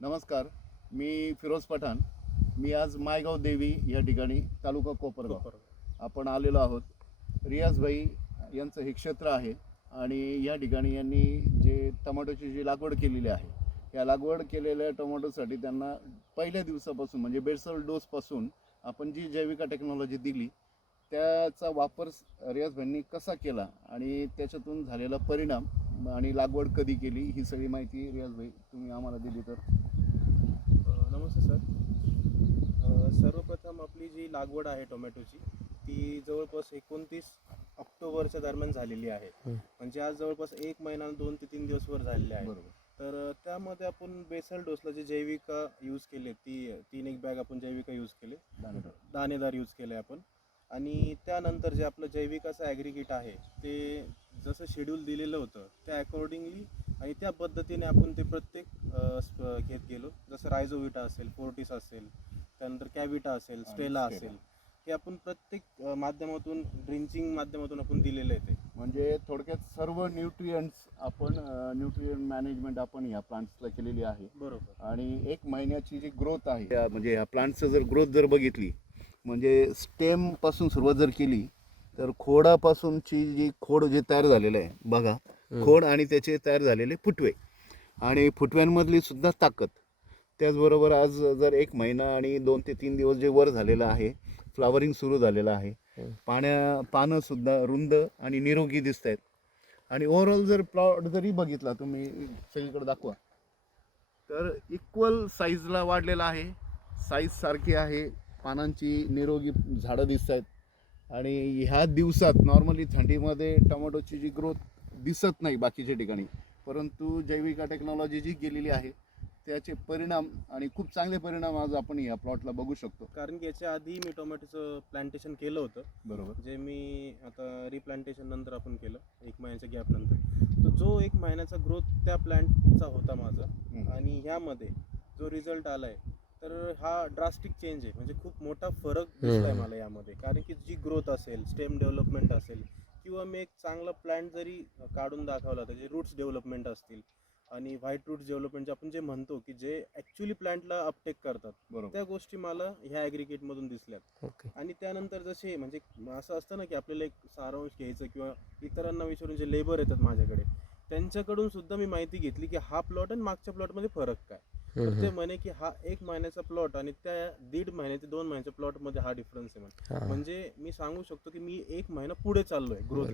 नमस्कार, मी फिरोज पठाण. मी आज मायगाव देवी या ठिकाणी तालुका कोपरगाव आपण आलेलो आहोत. रियाज भाई यांचं हे क्षेत्र आहे आणि या ठिकाणी यांनी जे टोमॅटोची जी लागवड केलेली आहे, या लागवड केलेल्या टोमॅटोसाठी त्यांना पहिल्या दिवसापासून म्हणजे बेसल डोसपासून आपण जी जैविक टेक्नॉलॉजी दिली त्याचा वापर रियाज भाईंनी कसा केला आणि त्याच्यातून झालेला परिणाम आणि लागवड कधी केली ही सगळी माहिती रियाज भाई तुम्ही आम्हाला दिली तर. नमस्ते सर. सर्वप्रथम आपली जी लागवड आहे टोमॅटोची ती जवळपास 29 ऑक्टोबरच्या दरम्यान झालेली आहे. म्हणजे आज जवळपास 1 महिना 2 ते 3 दिवस वर झालेले आहे. बरोबर. तर त्यामध्ये आपण बेसल डोसला जे जैविक यूज केले ती 3 बॅग आपण जैविक यूज केले, दाणेदार यूज केले आपण. आणि त्यानंतर जे आपलं जैविकाचं ॲग्रिगेट आहे ते जसं शेड्यूल दिलेलं होतं त्या अकॉर्डिंगली आणि त्या पद्धतीने आपण ते प्रत्येक घेत गेलो. जसं रायझोविटा असेल, फोर्टिस असेल, त्यानंतर कॅविटा असेल, स्टेला असेल, हे आपण प्रत्येक माध्यमातून ड्रिंचिंग माध्यमातून आपण दिलेलं आहे. ते म्हणजे थोडक्यात सर्व न्यूट्रिएंट्स आपण न्यूट्रिएंट मॅनेजमेंट आपण ह्या प्लांट्सला केलेली आहे. बरोबर. आणि 1 महिन्याची जी ग्रोथ आहे म्हणजे ह्या प्लांट्सचं जर ग्रोथ जर बघितली म्हणजे स्टेमपासून सुरुवात जर केली तर खोडापासूनची जी खोड जे तयार झालेलं आहे बघा, खोड आणि त्याचे तयार झालेले फुटवे आणि फुटव्यांमधली सुद्धा ताकद, त्याचबरोबर आज जर 1 महिना आणि 2 ते 3 दिवस जे वर झालेलं आहे, फ्लावरिंग सुरू झालेलं आहे, पानंसुद्धा रुंद आणि निरोगी दिसत आहेत. आणि ओव्हरऑल जर प्लॉट जरी बघितला तुम्ही सगळीकडे दाखवा तर इक्वल साईजला वाढलेला आहे, साईज सारखी आहे, पानांची निरोगी झाडं दिसत आहेत. आणि ह्या दिवसात नॉर्मली थंडीमध्ये टोमॅटोची जी ग्रोथ दिसत नाही बाकीच्या ठिकाणी, परंतु जैविक टेक्नॉलॉजी जी केलेली आहे त्याचे परिणाम आणि खूप चांगले परिणाम आज आपण या प्लॉटला बघू शकतो. कारण की याच्या आधी मी टोमॅटोचं प्लांटेशन केलं होतं. बरोबर. जे मी आता रिप्लांटेशन नंतर आपण केलं 1 महिन्याच्या गॅप नंतर. तर जो 1 महिन्याचा ग्रोथ त्या प्लांटचा होता माझा आणि ह्यामध्ये जो रिझल्ट आला आहे तर हा ड्रास्टिक चेंज आहे. म्हणजे खूप मोठा फरक दिसलाय मला यामध्ये. कारण की जी ग्रोथ असेल, स्टेम डेव्हलपमेंट असेल किंवा मी एक चांगला प्लांट जरी काढून दाखवला तर जे रूट्स डेव्हलपमेंट असतील आणि व्हाईट रूट्स डेव्हलपमेंट आपण जे म्हणतो की जे ॲक्च्युली प्लांटला अपटेक करतात, त्या गोष्टी मला ह्या ॲग्रिगेटमधून दिसल्यात. आणि त्यानंतर जसे म्हणजे असं असतं ना की आपल्याला एक सारांश घ्यायचं किंवा इतरांना विचारून जे लेबर येतात माझ्याकडे त्यांच्याकडून सुद्धा मी माहिती घेतली की हा प्लॉट आणि मागच्या प्लॉटमध्ये फरक काय. तर ते म्हणे की हा 1 महिन्याचा प्लॉट आणि त्या 1.5 महिने ते 2 महिन्याच्या प्लॉटमध्ये हा डिफरन्स आहे. म्हणजे मी सांगू शकतो की मी 1 महिना पुढे चाललोय ग्रोथ.